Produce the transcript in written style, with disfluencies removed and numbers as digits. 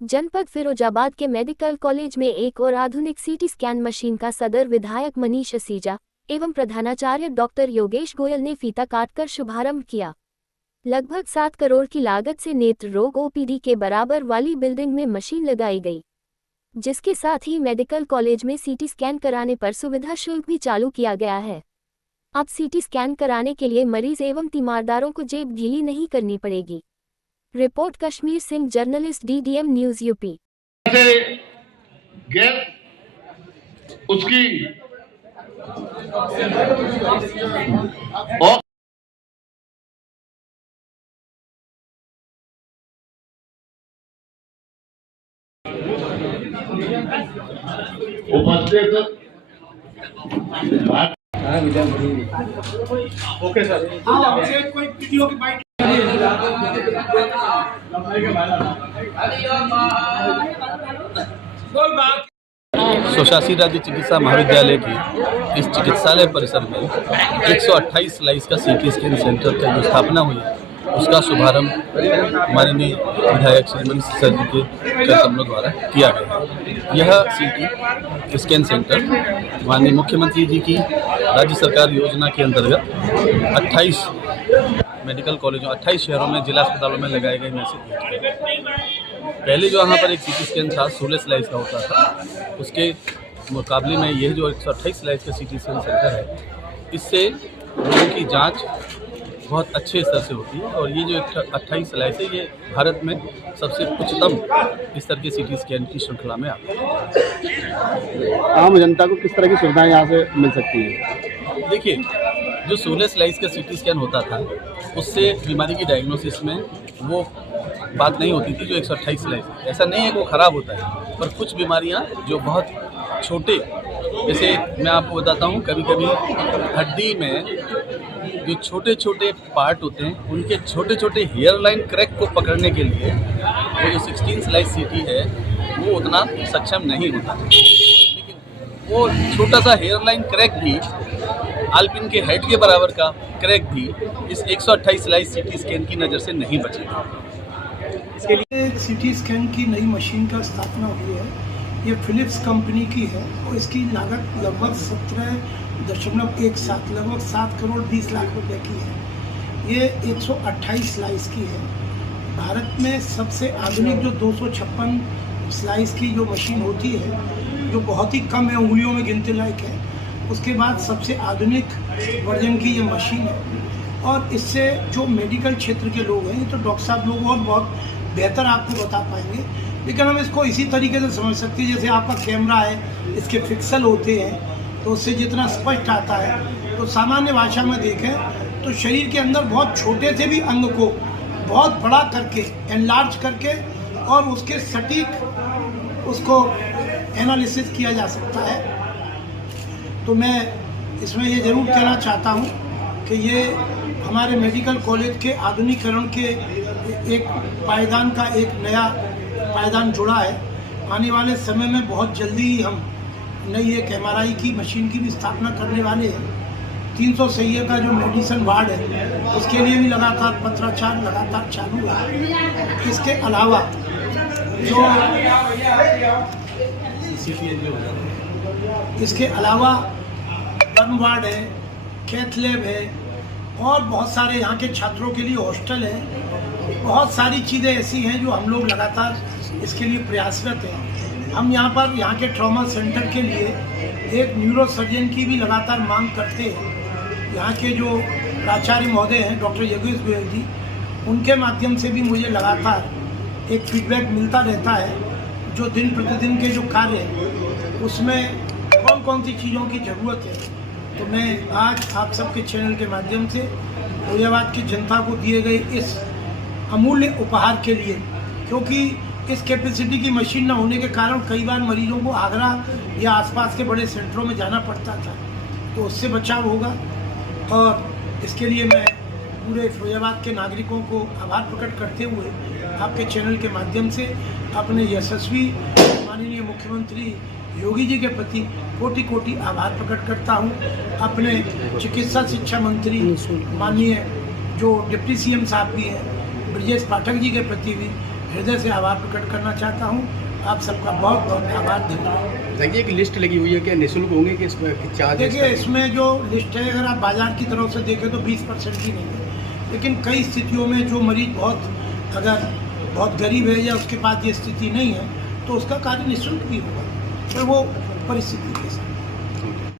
जनपद फिरोजाबाद के medical college में एक और आधुनिक सीटी स्कैन मशीन का सदर विधायक मनीष असीजा एवं प्रधानाचार्य डॉक्टर योगेश गोयल ने फीता काटकर शुभारंभ किया। लगभग 7 करोड़ की लागत से नेत्र रोग ओपीडी के बराबर वाली बिल्डिंग में मशीन लगाई गई, जिसके साथ ही मेडिकल कॉलेज में सीटी स्कैन कराने पर सुविधा शुल्क भी चालू किया गया है। अब सीटी स्कैन कराने के लिए मरीज एवं तीमारदारों को जेब ढीली नहीं करनी पड़ेगी। Report Kashmir Singh, journalist, DDM news UP. उसकी उपस्थित ओके सर, कोई वीडियो की बाइट स्वशासी राज्य चिकित्सा महाविद्यालय की इस चिकित्सालय परिसर में 128 स्लाइस का सीटी स्कैन सेंटर की जो स्थापना हुई है, उसका शुभारंभ माननीय विधायक श्री मनीष सर जी के कदमों द्वारा किया गया है। यह सीटी स्कैन सेंटर माननीय मुख्यमंत्री जी की राज्य सरकार योजना के अंतर्गत 28 मेडिकल कॉलेजों 28 शहरों में जिला अस्पतालों में लगाए गए में से पहले जो यहाँ पर एक सीटी स्कैन था 16 स्लाइस का होता था, उसके मुकाबले में यह जो 128 स्लाइस का सीटी स्कैन सेंटर है, इससे लोगों की जांच बहुत अच्छे स्तर से होती है और ये जो 28 स्लाइस है ये भारत में सबसे उच्चतम स्तर के सीटी स्कैन की श्रृंखला में आता है। आम जनता को किस तरह की सुविधाएं यहाँ से मिल सकती है? देखिए, जो 16 स्लाइस का सीटी स्कैन होता था उससे बीमारी की डायग्नोसिस में वो बात नहीं होती थी जो 128 स्लाइस। ऐसा नहीं है कि वो ख़राब होता है, पर कुछ बीमारियां जो बहुत छोटे, जैसे मैं आपको बताता हूं, कभी कभी हड्डी में जो छोटे छोटे पार्ट होते हैं उनके छोटे छोटे हेयर लाइन क्रैक को पकड़ने के लिए वो जो 16 स्लाइस सीटी है वो उतना सक्षम नहीं होता, लेकिन वो छोटा सा हेयर लाइन क्रैक भी, आल्पिन के हेड के बराबर का क्रैक भी इस 128 स्लाइस सीटी स्कैन की नज़र से नहीं बचेगा। इसके लिए सीटी स्कैन की नई मशीन का स्थापना हुई है। ये फिलिप्स कंपनी की है और इसकी लागत लगभग 17.17 लगभग 7 करोड़ 20 लाख रुपए की है। ये 128 स्लाइस की है। भारत में सबसे आधुनिक जो 256 स्लाइस की जो मशीन होती है, जो बहुत ही कम है, उंगलियों में गिनते लायक है, उसके बाद सबसे आधुनिक वर्जन की ये मशीन है। और इससे जो मेडिकल क्षेत्र के लोग हैं, ये तो डॉक्टर साहब लोग और बहुत बेहतर आपको बता पाएंगे, लेकिन हम इसको इसी तरीके से समझ सकते हैं जैसे आपका कैमरा है, इसके पिक्सल होते हैं तो उससे जितना स्पष्ट आता है, तो सामान्य भाषा में देखें तो शरीर के अंदर बहुत छोटे से भी अंग को बहुत बड़ा करके, एनलार्ज करके और उसके सटीक उसको एनालिसिस किया जा सकता है। तो मैं इसमें ये ज़रूर कहना चाहता हूँ कि ये हमारे मेडिकल कॉलेज के आधुनिकीकरण के एक पायदान का एक नया पायदान जुड़ा है। आने वाले समय में बहुत जल्दी ही हम नई एक MRI की मशीन की भी स्थापना करने वाले हैं। 300 सैये का जो मेडिसिन वार्ड है उसके लिए भी लगातार पत्राचार लगातार चालू है। इसके अलावा बर्न वार्ड है, कैथ लैब है और बहुत सारे यहाँ के छात्रों के लिए हॉस्टल है। बहुत सारी चीज़ें ऐसी हैं जो हम लोग लगातार इसके लिए प्रयासरत हैं। हम यहाँ के ट्रॉमा सेंटर के लिए एक न्यूरो सर्जन की भी लगातार मांग करते हैं। यहाँ के जो प्राचार्य महोदय हैं डॉक्टर योगेश गोयल जी, उनके माध्यम से भी मुझे लगातार एक फीडबैक मिलता रहता है जो दिन प्रतिदिन के जो कार्य हैं उसमें कौन कौन सी चीज़ों की ज़रूरत है। तो मैं आज आप सबके चैनल के माध्यम से फिरोजाबाद की जनता को दिए गए इस अमूल्य उपहार के लिए, क्योंकि इस कैपेसिटी की मशीन न होने के कारण कई बार मरीजों को आगरा या आसपास के बड़े सेंटरों में जाना पड़ता था, तो उससे बचाव होगा। और इसके लिए मैं पूरे फिरोजाबाद के नागरिकों को आभार प्रकट करते हुए आपके चैनल के माध्यम से अपने यशस्वी माननीय मुख्यमंत्री योगी जी के प्रति कोटि कोटि आभार प्रकट करता हूँ। अपने चिकित्सा शिक्षा मंत्री माननीय जो डिप्टी CM साहब भी हैं ब्रजेश पाठक जी के प्रति भी हृदय से आभार प्रकट करना चाहता हूँ। आप सबका बहुत बहुत आभार, धन्यवाद। देखिए एक लिस्ट लगी हुई है कि निःशुल्क होंगे कि इसमें चार्ज? देखिए इसमें जो लिस्ट है, अगर आप बाजार की तरफ से देखें तो 20% ही नहीं है, लेकिन कई स्थितियों में जो मरीज बहुत गरीब है या उसके पास ये स्थिति नहीं है तो उसका कार्य निःशुल्क भी होगा, पर वो परिस्थिति के साथ।